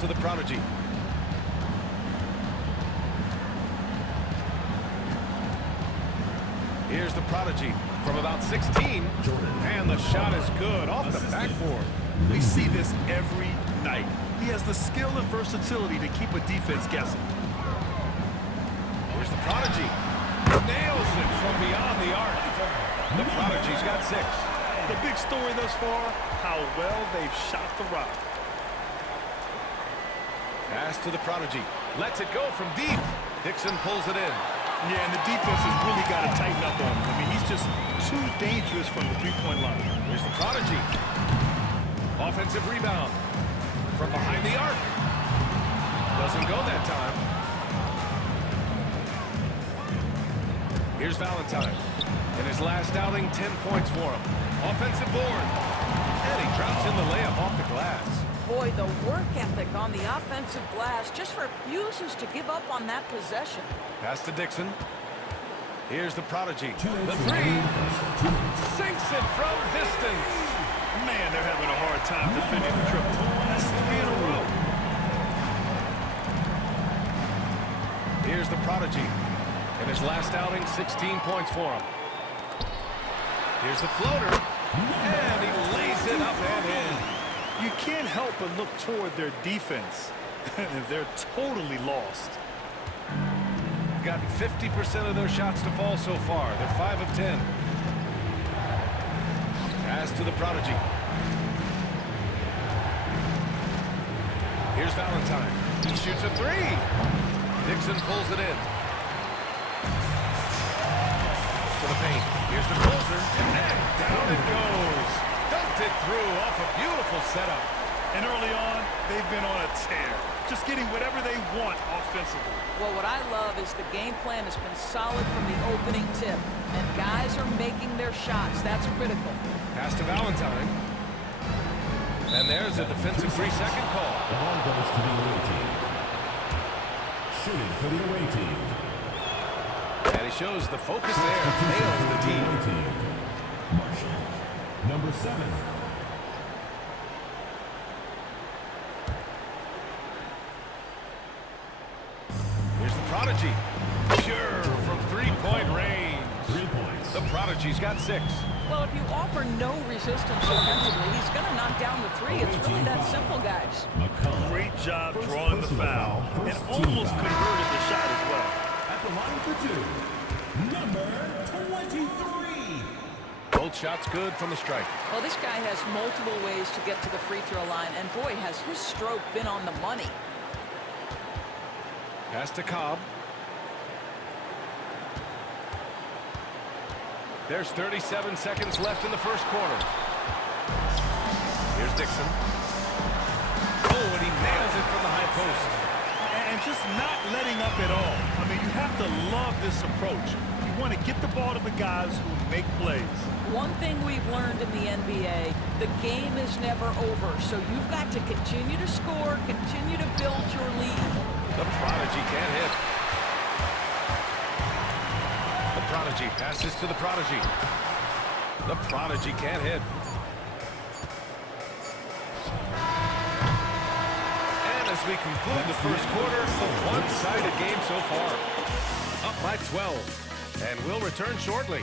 to the prodigy. Here's the prodigy from about 16. And the shot is good off the backboard. We see this every night. He has the skill and versatility to keep a defense guessing. Here's the prodigy. Nails it from beyond the arc. The prodigy's got 6. The big story thus far, how well they've shot the rock. Pass to the prodigy. Lets it go from deep. Dixon pulls it in. Yeah, and the defense has really got to tighten up on him. I mean, he's just too dangerous from the three-point line. Here's the prodigy. Offensive rebound. From behind the arc. Doesn't go that time. Here's Valentine. In his last outing, 10 points for him. Offensive board. And he drops in the layup off the glass. Boy, the work ethic on the offensive glass just refuses to give up on that possession. Pass to Dixon. Here's the prodigy. The 3. Sinks it from distance. Man, they're having a hard time defending the triple. That's 3 in a row. Here's the prodigy. In his last outing, 16 points for him. Here's the floater. And he lays it up and in. You can't help but look toward their defense. They're totally lost. Gotten 50% of their shots to fall so far. They're 5 of 10. Pass to the prodigy. Here's Valentine. He shoots a 3. Dixon pulls it in. To the paint. Here's the closer. And down it goes. Dumped it through off a beautiful setup. And early on, they've been on a tear. Just getting whatever they want offensively. Well, what I love is the game plan has been solid from the opening tip. And guys are making their shots. That's critical. Pass to Valentine. And there's a defensive 3-second call. The ball goes to the away team. Shooting for the away team. And he shows the focus there. Nails the team. Marshall, number 7. Here's the prodigy. Sure, from 3-point range. 3 points. The prodigy's got 6. Well, if you offer no resistance offensively, he's going to knock down the 3. It's really that simple, guys. Great job drawing the foul and almost converted the shot as well. At the line for 2, number 23. Both shots good from the stripe. Well, this guy has multiple ways to get to the free throw line, and boy, has his stroke been on the money. Pass to Cobb. There's 37 seconds left in the first quarter. Here's Dixon. Oh, and he nails it from the high post. And just not letting up at all. I mean, you have to love this approach. You want to get the ball to the guys who make plays. One thing we've learned in the NBA, the game is never over. So you've got to continue to score, continue to build your lead. The prodigy can't hit. The prodigy passes to the prodigy. The prodigy can't hit. And as we conclude the first quarter, a one-sided game so far. Up by 12. And we'll return shortly.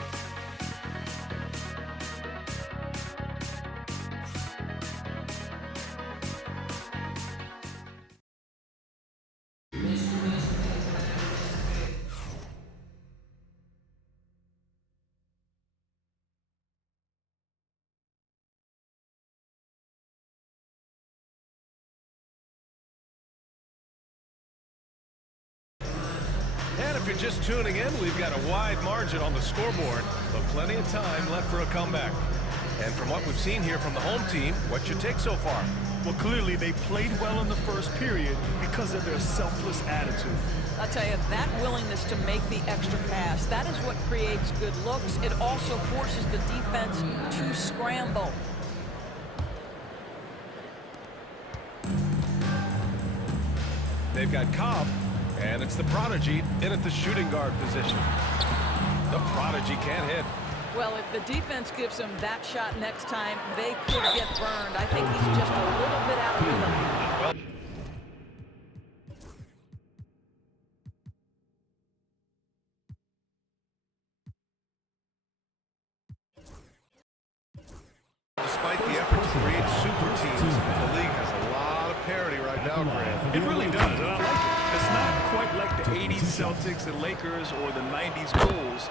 And if you're just tuning in, we've got a wide margin on the scoreboard, but plenty of time left for a comeback. And from what we've seen here from the home team, what's your take so far? Well, clearly they played well in the first period because of their selfless attitude. I'll tell you, that willingness to make the extra pass, that is what creates good looks. It also forces the defense to scramble. They've got Cobb, and it's the prodigy in at the shooting guard position. The prodigy can't hit. Well, if the defense gives him that shot next time, they could get burned. I think he's just a little bit out of rhythm. crowd, Grant. It really does, and I like it. It's not quite like the 80s Celtics and Lakers or the 90s Bulls,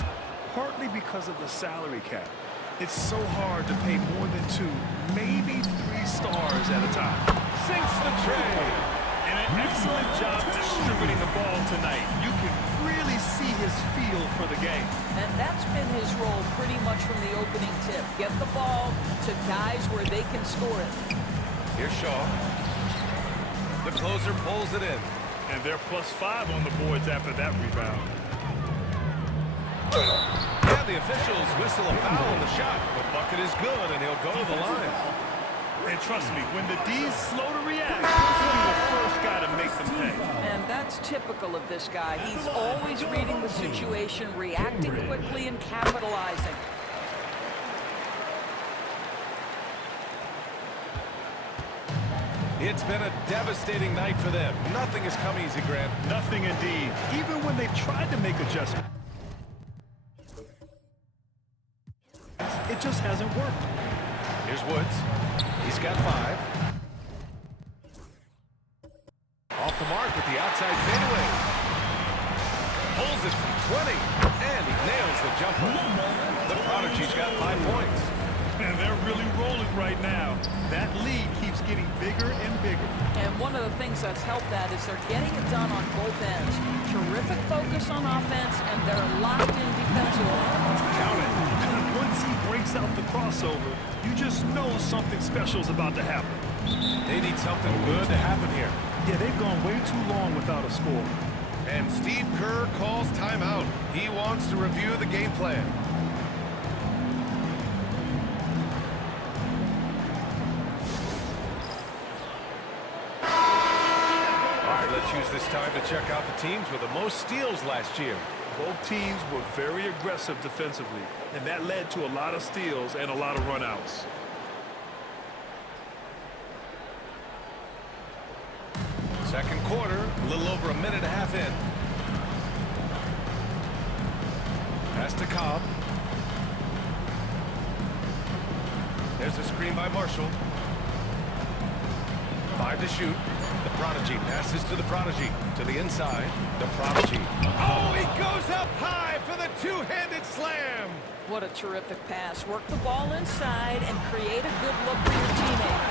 partly because of the salary cap. It's so hard to pay more than 2, maybe 3 stars at a time. Sinks the tray. And an excellent job distributing the ball tonight. You can really see his feel for the game. And that's been his role pretty much from the opening tip. Get the ball to guys where they can score it. Here's Shaw. The closer pulls it in. And they're +5 on the boards after that rebound. Yeah, the officials whistle a foul on the shot. The bucket is good, and he'll go to the line. And trust me, when the D's slow to react, he'll be the first guy to make them pay. And that's typical of this guy. He's always reading the situation, reacting quickly, and capitalizing. It's been a devastating night for them. Nothing has come easy, Grant. Nothing indeed. Even when they've tried to make adjustments, it just hasn't worked. Here's Woods. He's got 5. Off the mark with the outside fadeaway. Pulls it from 20, and he nails the jumper. The Prodigy's got 5 points. And they're really rolling right now. That lead keeps getting bigger and bigger. And one of the things that's helped that is they're getting it done on both ends. Terrific focus on offense, and they're locked in defensively. Count it. Once he breaks out the crossover, you just know something special is about to happen. They need something good to happen here. Yeah, they've gone way too long without a score. And Steve Kerr calls timeout. He wants to review the game plan. Let's use this time to check out the teams with the most steals last year. Both teams were very aggressive defensively, and that led to a lot of steals and a lot of runouts. Second quarter, a little over a minute and a half in. Pass to Cobb. There's a screen by Marshall. 5 to shoot. The Prodigy passes to the Prodigy. To the inside. The Prodigy. Oh, he goes up high for the two-handed slam. What a terrific pass. Work the ball inside and create a good look for your teammate.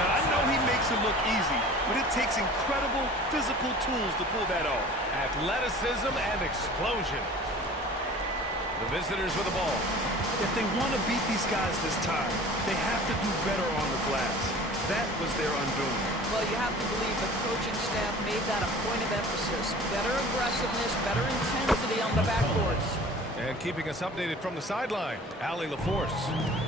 Now, I know he makes it look easy, but it takes incredible physical tools to pull that off. Athleticism and explosion. The visitors with the ball. If they want to beat these guys this time, they have to do better on the glass. That was their undoing. Well, you have to believe the coaching staff made that a point of emphasis. Better aggressiveness, better intensity on the backboards. And keeping us updated from the sideline, Allie LaForce.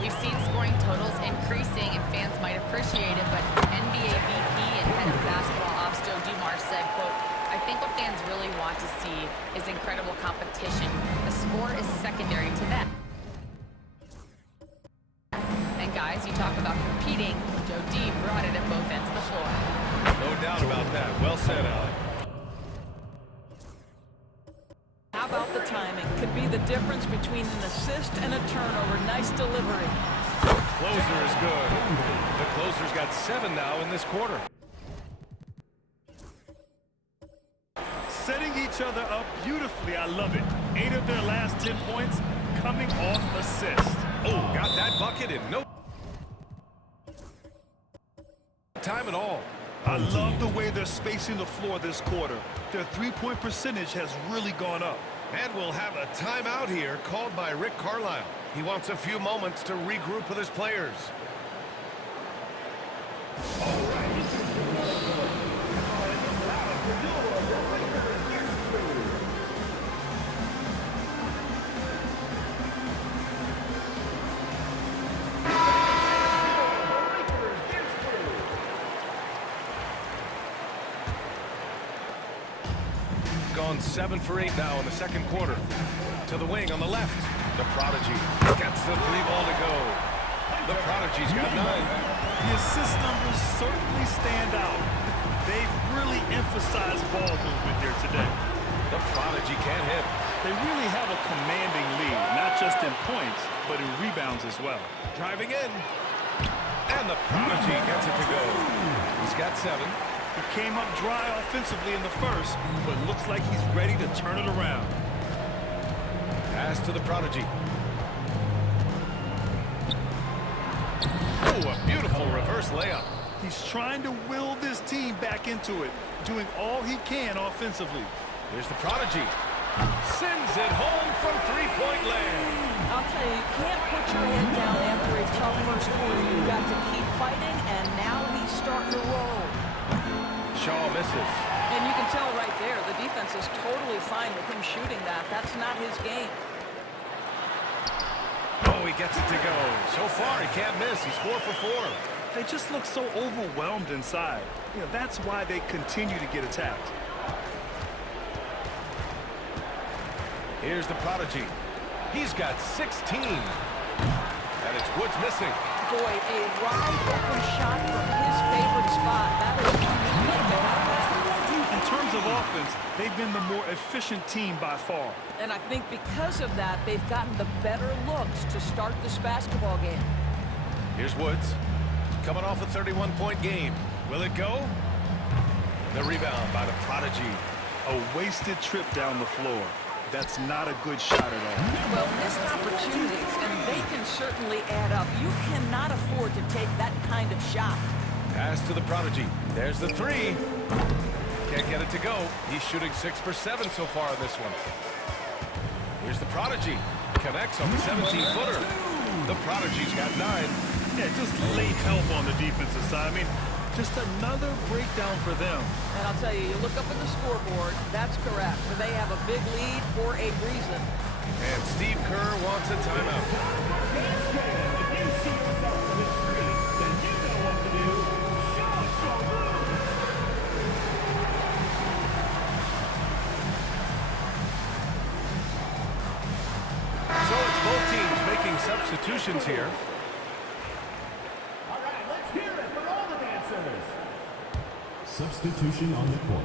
We've seen scoring totals increasing, and fans might appreciate it, but NBA VP and head of basketball ops Joe Dumars said, quote, "I think what fans really want to see is incredible competition. The score is secondary to that." And guys, you talk about competing, Joe D brought it at both ends of the floor. No doubt about that. Well said, Allie. How about the timing? Could be the difference between an assist and a turnover. Nice delivery. The closer is good. The closer's got 7 now in this quarter. Setting each other up beautifully. I love it. 8 of their last 10 points coming off assist. Oh, got that bucket in no time at all. I love the way they're spacing the floor this quarter. Their three-point percentage has really gone up. And we'll have a timeout here called by Rick Carlisle. He wants a few moments to regroup with his players. Gone 7 for 8 now in the second quarter. To the wing on the left. The Prodigy gets the 3 ball to go. The Prodigy's got 9. The assist numbers certainly stand out. They've really emphasized ball movement here today. The Prodigy can't hit. They really have a commanding lead, not just in points, but in rebounds as well. Driving in. And the Prodigy gets it to go. He's got 7. He came up dry offensively in the first, but looks like he's ready to turn it around. Pass to the prodigy. Oh, a beautiful reverse layup. He's trying to will this team back into it, doing all he can offensively. Here's the prodigy. Sends it home from three-point land. I'll tell you, you can't put your head down after a tough first quarter. You've got to keep fighting, and now he's starting to roll. Shaw misses. And you can tell right there, the defense is totally fine with him shooting that. That's not his game. Oh, he gets it to go. So far, he can't miss. He's 4 for 4. They just look so overwhelmed inside. You know, that's why they continue to get attacked. Here's the prodigy. He's got 16. And it's Woods missing. Boy, a wide open shot from his favorite spot. That is unique. In terms of offense, they've been the more efficient team by far. And I think because of that, they've gotten the better looks to start this basketball game. Here's Woods. Coming off a 31-point game. Will it go? The rebound by the prodigy. A wasted trip down the floor. That's not a good shot at all. Well, missed opportunities, and they can certainly add up. You cannot afford to take that kind of shot. Pass to the prodigy. There's the three. Can't get it to go. He's shooting 6 for 7 so far on this one. Here's the prodigy. Connects on the 17-footer. The prodigy's got 9. Yeah, just late help on the defensive side. I mean, just another breakdown for them. And I'll tell you, you look up at the scoreboard, that's correct. They have a big lead for a reason. And Steve Kerr wants a timeout. If you see yourself in the street, then you know what to do. Show some moves. So it's both teams making substitutions here. All right, let's hear it for all the dancers. Substitution on the court.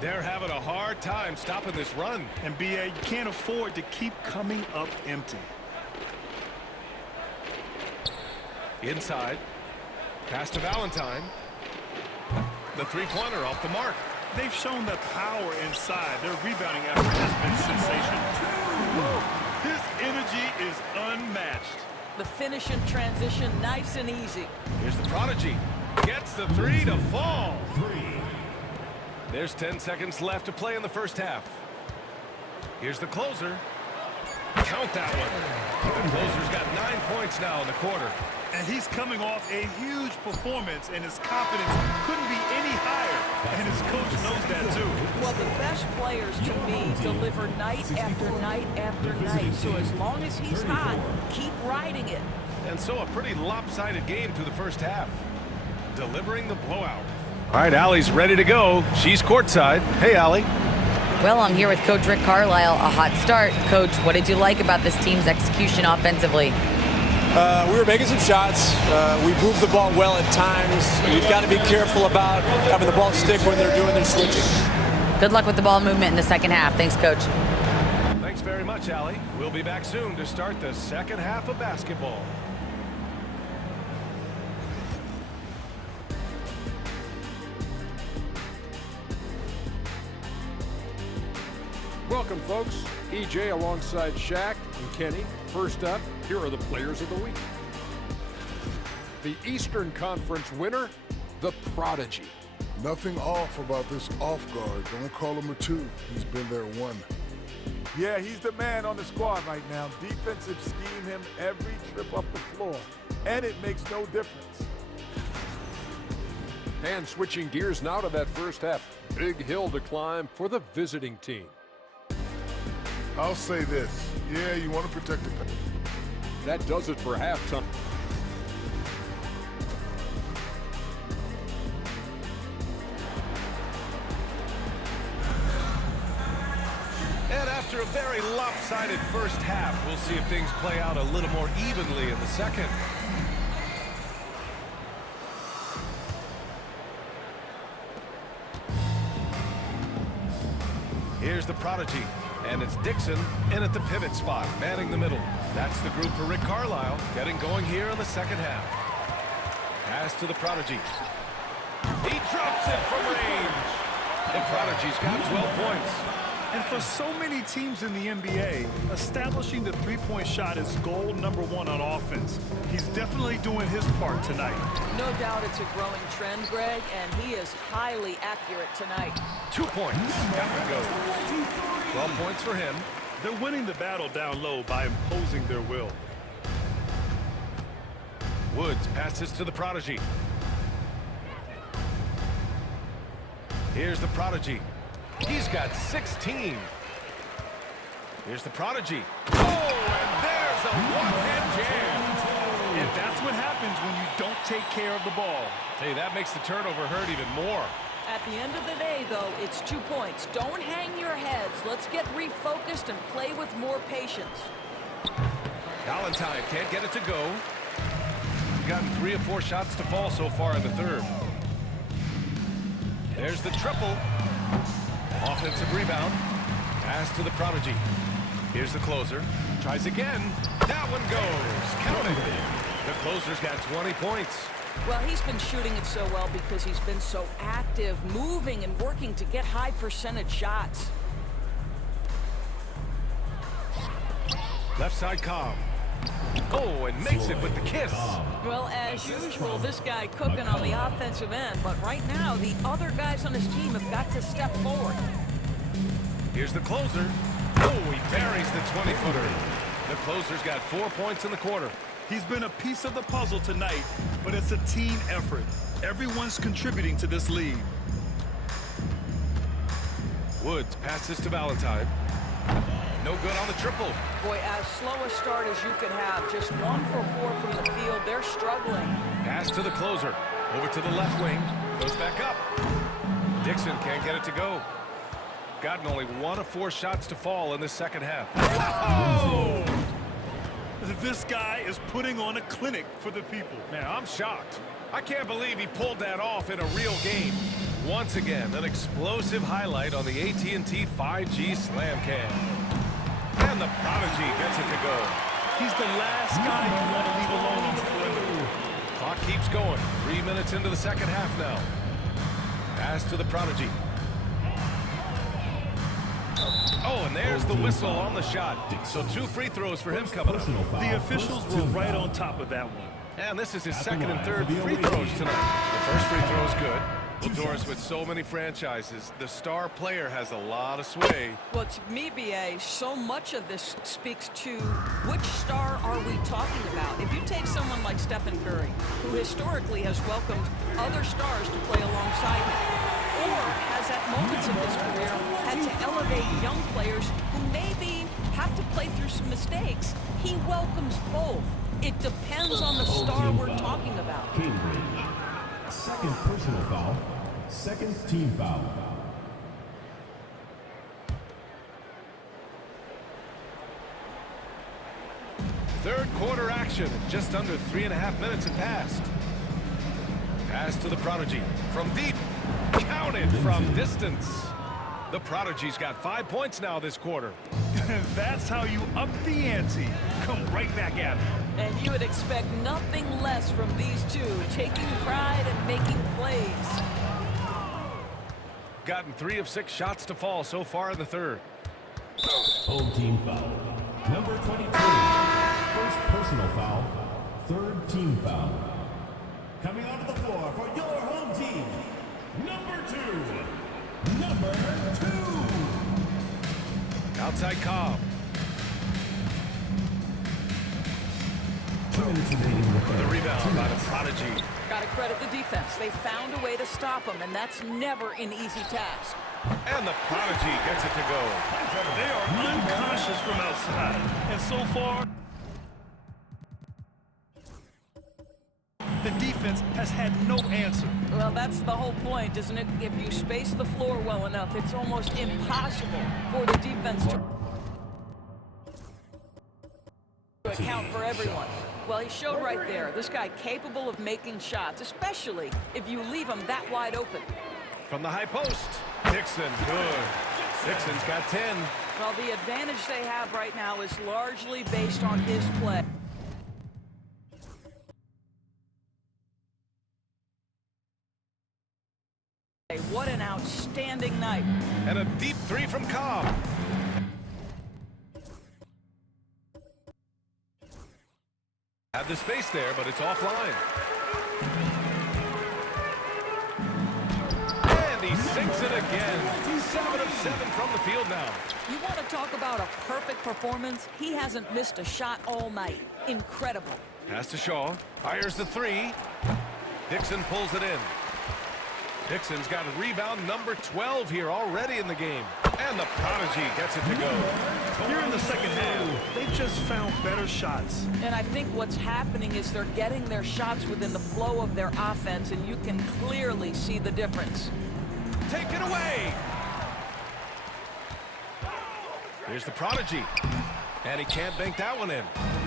They're having a hard time stopping this run. And BA, you can't afford to keep coming up empty. Inside. Pass to Valentine. The three-pointer off the mark. They've shown that power inside. Their rebounding effort has been sensational. His energy is unmatched. The finish in transition, nice and easy. Here's the prodigy. Gets the three to fall. 3. There's 10 seconds left to play in the first half. Here's the closer. Count that one. The closer's got 9 points now in the quarter. And he's coming off a huge performance, and his confidence couldn't be any higher. And his coach knows that, too. Well, the best players, to me, deliver night after night after night. So as long as he's hot, keep riding it. And so a pretty lopsided game through the first half. Delivering the blowout. All right, Allie's ready to go. She's courtside. Hey, Allie. Well, I'm here with Coach Rick Carlisle. A hot start. Coach, what did you like about this team's execution offensively? We were making some shots. We moved the ball well at times. We've got to be careful about having the ball stick when they're doing their switching. Good luck with the ball movement in the second half. Thanks, Coach. Thanks very much, Allie. We'll be back soon to start the second half of basketball. Welcome, folks. EJ alongside Shaq and Kenny. First up, here are the players of the week. The Eastern Conference winner, the Prodigy. Nothing off about this off guard. Don't call him a 2. He's been there 1. Yeah, he's the man on the squad right now. Defensive scheme him every trip up the floor. And it makes no difference. And switching gears now to that first half. Big hill to climb for the visiting team. I'll say this. Yeah, you want to protect the paint. That does it for halftime. And after a very lopsided first half, we'll see if things play out a little more evenly in the second. Here's the prodigy, and it's Dixon in at the pivot spot, manning the middle. That's the group for Rick Carlisle, getting going here in the second half. Pass to the prodigy. He drops it from range. The Prodigy's got 12 points. And for so many teams in the NBA, establishing the three-point shot is goal number one on offense. He's definitely doing his part tonight. No doubt it's a growing trend, Greg, and he is highly accurate tonight. 2 points. That one goes. 12 points for him. They're winning the battle down low by imposing their will. Woods passes to the Prodigy. Here's the Prodigy. He's got 16. Here's the Prodigy. Oh, and there's a one-hand jam. And that's what happens when you don't take care of the ball. Hey, that makes the turnover hurt even more. At the end of the day, though, it's 2 points. Don't hang your heads. Let's get refocused and play with more patience. Valentine can't get it to go. Gotten 3 of 4 shots to fall so far in the third. There's the triple. Offensive rebound. Pass to the Prodigy. Here's the closer. Tries again. That one goes. Count it. The closer's got 20 points. Well, he's been shooting it so well because he's been so active, moving and working to get high percentage shots. Left side Cobb. Oh, and makes it with the kiss. Well, as usual, this guy cooking on the offensive end, but right now, the other guys on his team have got to step forward. Here's the closer. Oh, he buries the 20-footer. The closer's got 4 points in the quarter. He's been a piece of the puzzle tonight, but it's a team effort. Everyone's contributing to this lead. Woods passes to Valentine. No good on the triple. Boy, as slow a start as you could have, just 1 for 4 from the field. They're struggling. Pass to the closer. Over to the left wing. Goes back up. Dixon can't get it to go. Gotten only 1 of 4 shots to fall in the second half. Oh! This guy is putting on a clinic for the people. Man, I'm shocked. I can't believe he pulled that off in a real game. Once again, an explosive highlight on the AT&T 5G Slam Cam. And the Prodigy gets it to go. He's the last guy you want to leave alone on the perimeter. Clock keeps going. 3 minutes into the second half now. Pass to the Prodigy. Oh, and there's the whistle on the shot. So 2 free throws for him coming up. The officials were right on top of that one. And this is his second and third free throws tonight. The first free throw is good. Well, Doris, with so many franchises, the star player has a lot of sway. Well, to me, B.A., so much of this speaks to which star are we talking about. If you take someone like Stephen Curry, who historically has welcomed other stars to play alongside him, or has at moments of his career had to elevate young players who maybe have to play through some mistakes, he welcomes both. It depends on the star we're talking about. Cambridge. Second personal foul. Second team foul. Third quarter action. Just under 3.5 minutes have passed. Pass to the Prodigy. From deep. Counted from distance. The Prodigy's got 5 points now this quarter. That's how you up the ante. Come right back at him. And you would expect nothing less from these two, taking pride and making plays. Gotten 3 of 6 shots to fall so far in the third. Home team foul. Number 22. First personal foul. Third team foul. Coming onto the floor for your home team. Number 2. Number 2. Outside Cobb. 2 minutes remaining. The rebound by the Prodigy. Got to credit the defense. They found a way to stop him, and that's never an easy task. And the Prodigy gets it to go. They are unconscious from outside. And so far, the defense has had no answer. Well, that's the whole point, isn't it? If you space the floor well enough, it's almost impossible for the defense to account for everyone. Well, he showed right there. This guy capable of making shots, especially if you leave him that wide open. From the high post. Dixon, good. Dixon's got 10. Well, the advantage they have right now is largely based on his play. What an outstanding night. And a deep three from Cobb. Had the space there, but it's offline. And he sinks it again. 7 of 7 from the field now. You want to talk about a perfect performance? He hasn't missed a shot all night. Incredible. Pass to Shaw. Fires the three. Dixon pulls it in. Dixon's got a rebound number 12 here already in the game. And the prodigy gets it to go. Here in the second half, they've just found better shots. And I think what's happening is they're getting their shots within the flow of their offense, and you can clearly see the difference. Take it away. Here's the prodigy. And he can't bank that one in.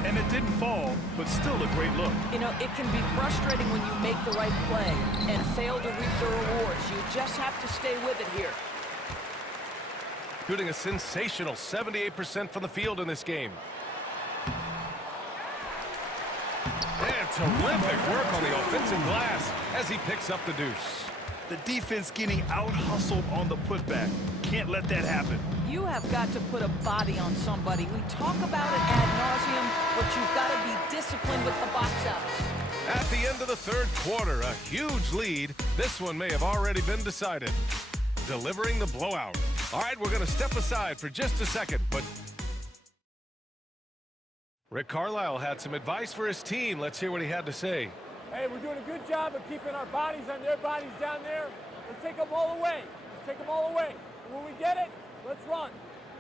And it didn't fall, but still a great look. You know, it can be frustrating when you make the right play and fail to reap the rewards. You just have to stay with it here. Shooting a sensational 78% from the field in this game. And terrific work on the offensive glass as he picks up the deuce. The defense getting out-hustled on the putback. Can't let that happen. You have got to put a body on somebody. We talk about it ad nauseum, but you've got to be disciplined with the box outs. At the end of the third quarter, a huge lead. This one may have already been decided. Delivering the blowout. All right, we're going to step aside for just a second, but Rick Carlisle had some advice for his team. Let's hear what he had to say. Hey, we're doing a good job of keeping our bodies on their bodies down there. Let's take them all away. Let's take them all away. And when we get it, let's run.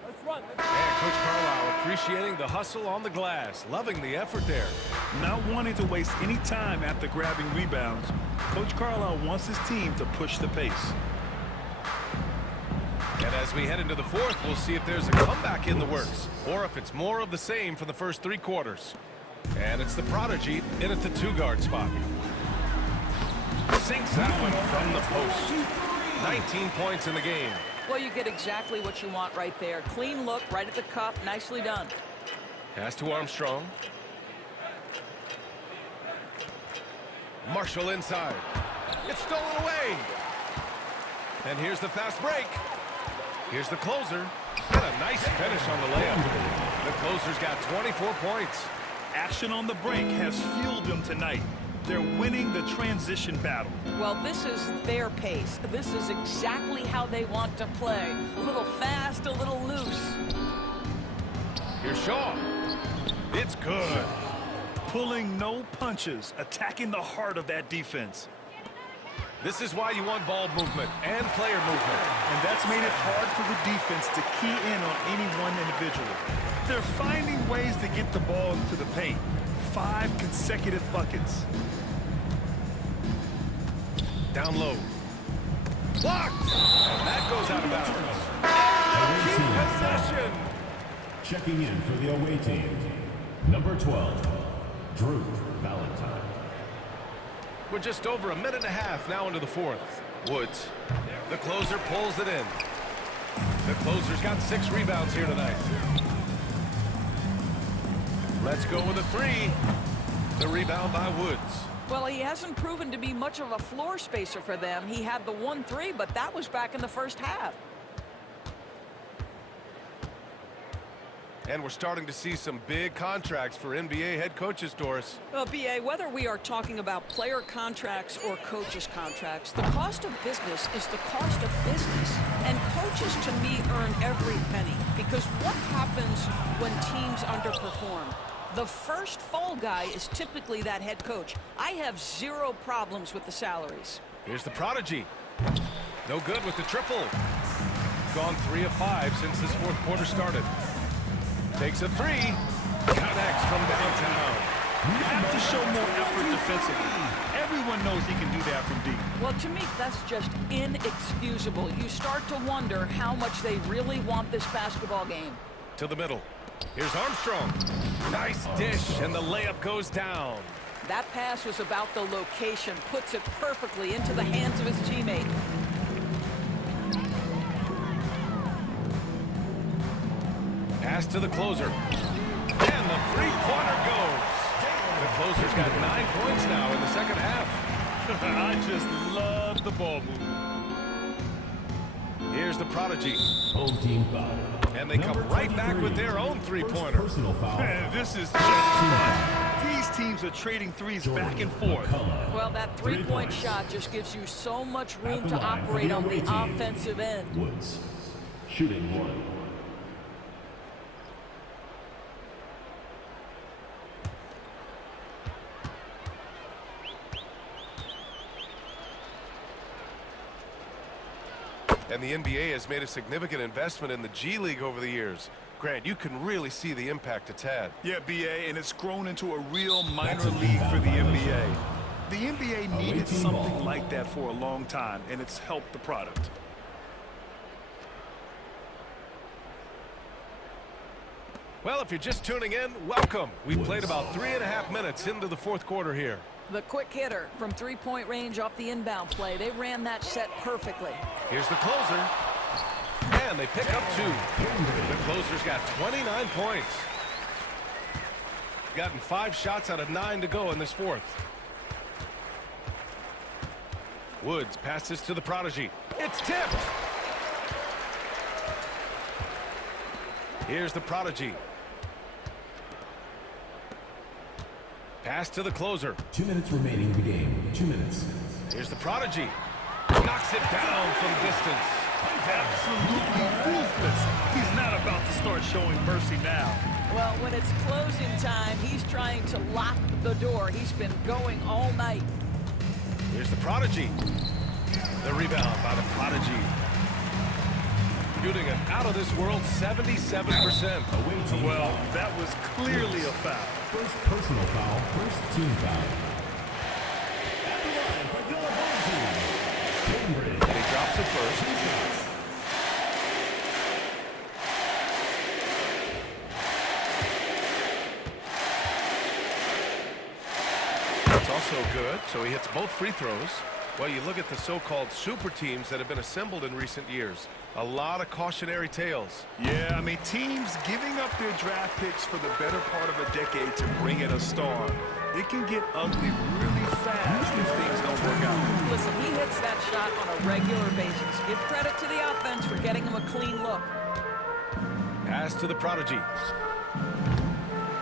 Let's run. And Coach Carlisle appreciating the hustle on the glass, loving the effort there. Not wanting to waste any time after grabbing rebounds, Coach Carlisle wants his team to push the pace. And as we head into the fourth, we'll see if there's a comeback in the works, or if it's more of the same for the first three quarters. And it's the prodigy in at the two-guard spot. Sinks that one from the post. 19 points in the game. Well, you get exactly what you want right there. Clean look, right at the cup. Nicely done. Pass to Armstrong. Marshall inside. It's stolen away. And here's the fast break. Here's the closer. And a nice finish on the layup. The closer's got 24 points. Action on the break has fueled them tonight. They're winning the transition battle. Well, this is their pace. This is exactly how they want to play. A little fast, a little loose. Here's Shaw. It's good. Pulling no punches, attacking the heart of that defense. This is why you want ball movement and player movement. And that's made it hard for the defense to key in on any one individual. They're finding ways to get the ball into the paint. 5 consecutive buckets. Down low. Blocked! And that goes out of bounds. Keep possession. Checking in for the away team, number 12, Drew Valentine. We're just over a minute and a half now into the fourth. Woods. The closer pulls it in. The closer's got 6 rebounds here tonight. Let's go with a three. The rebound by Woods. Well, he hasn't proven to be much of a floor spacer for them. He had the 1-3, but that was back in the first half. And we're starting to see some big contracts for NBA head coaches, Doris. Well, B.A., whether we are talking about player contracts or coaches' contracts, the cost of business is the cost of business. And coaches, to me, earn every penny. Because what happens when teams underperform? The first fall guy is typically that head coach. I have 0 problems with the salaries. Here's the prodigy. No good with the triple. Gone 3 of 5 since this fourth quarter started. Takes a three. Connects from downtown. You have to show more effort defensively. Everyone knows he can do that from deep. Well, to me, that's just inexcusable. You start to wonder how much they really want this basketball game. To the middle. Here's Armstrong. Nice dish, and the layup goes down. That pass was about the location. Puts it perfectly into the hands of his teammate. Pass to the closer. And the three-pointer goes. The closer's got 9 points now in the second half. I just love the ball movement. Here's the prodigy. Home team foul. And they come right back with their own three-pointer. Personal foul. Man, this is just fun. These teams are trading threes back and forth. Well, that three-point shot just gives you so much room to operate on the offensive end. Woods, shooting one. And the NBA has made a significant investment in the G League over the years. Grant, you can really see the impact it's had. Yeah, BA, and it's grown into a real minor league for the NBA. The NBA needed something like that for a long time, and it's helped the product. Well, if you're just tuning in, welcome. We played about 3.5 minutes into the fourth quarter here. The quick hitter from three-point range off the inbound play. They ran that set perfectly. Here's the closer. And they pick up 2. The closer's got 29 points. Gotten 5 shots out of 9 to go in this fourth. Woods passes to the prodigy. It's tipped. Here's the prodigy. Pass to the closer. 2 minutes remaining in the game. 2 minutes. Here's the prodigy. Knocks it down from distance. Absolutely ruthless. He's not about to start showing mercy now. Well, when it's closing time, he's trying to lock the door. He's been going all night. Here's the prodigy. The rebound by the prodigy. Shooting an out-of-this-world 77%. Well, that was clearly a foul. First personal foul, first team foul. At the line for your home team, Cambridge. And he drops it first. That's also good, so he hits both free throws. Well, you look at the so-called super teams that have been assembled in recent years. A lot of cautionary tales. Yeah, I mean, teams giving up their draft picks for the better part of a decade to bring in a star. It can get ugly really fast if things don't work out. Listen, he hits that shot on a regular basis. Give credit to the offense for getting him a clean look. Pass to the prodigy.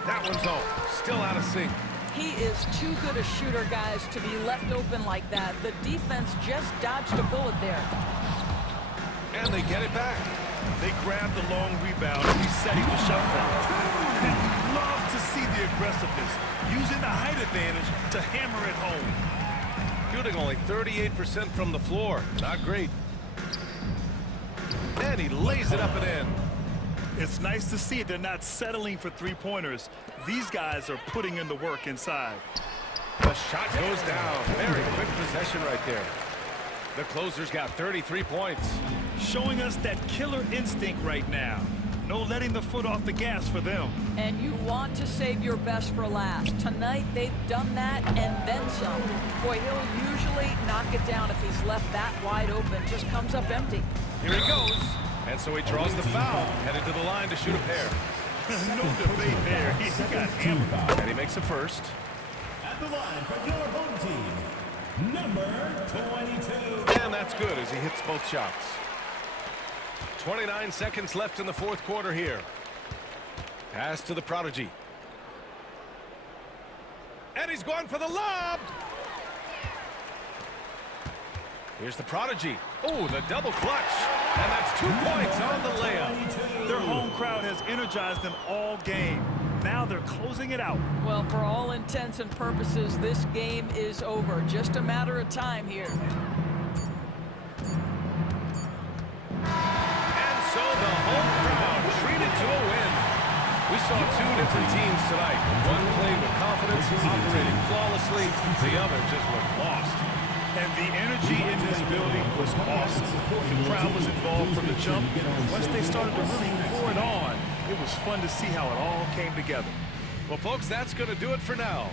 That one's off. Still out of sync. He is too good a shooter, guys, to be left open like that. The defense just dodged a bullet there. And they get it back. They grabbed the long rebound and resetting the shot clock. And we love to see the aggressiveness, using the height advantage to hammer it home. Shooting only 38% from the floor. Not great. And he lays it up and in. It's nice to see they're not settling for three-pointers. These guys are putting in the work inside. The shot goes down. Very quick possession right there. The closer's got 33 points. Showing us that killer instinct right now. No letting the foot off the gas for them. And you want to save your best for last. Tonight, they've done that and then some. Boy, he'll usually knock it down if he's left that wide open. Just comes up empty. Here he goes. And so he draws the foul. Headed to the line to shoot a pair. No debate there. He got hammered. And he makes a first. At the line for your home team, number 22. And that's good as he hits both shots. 29 seconds left in the fourth quarter here. Pass to the prodigy. And he's going for the lob. Here's the prodigy. Oh, the double clutch. And that's 2 points on the layup. Their home crowd has energized them all game. Now they're closing it out. Well, for all intents and purposes, this game is over. Just a matter of time here. And so the home crowd treated to a win. We saw 2 different teams tonight. One played with confidence, operating flawlessly. The other just looked lost. And the energy in this building was awesome. The crowd was involved from the jump. Once they started to really pour it on, it was fun to see how it all came together. Well, folks, that's going to do it for now.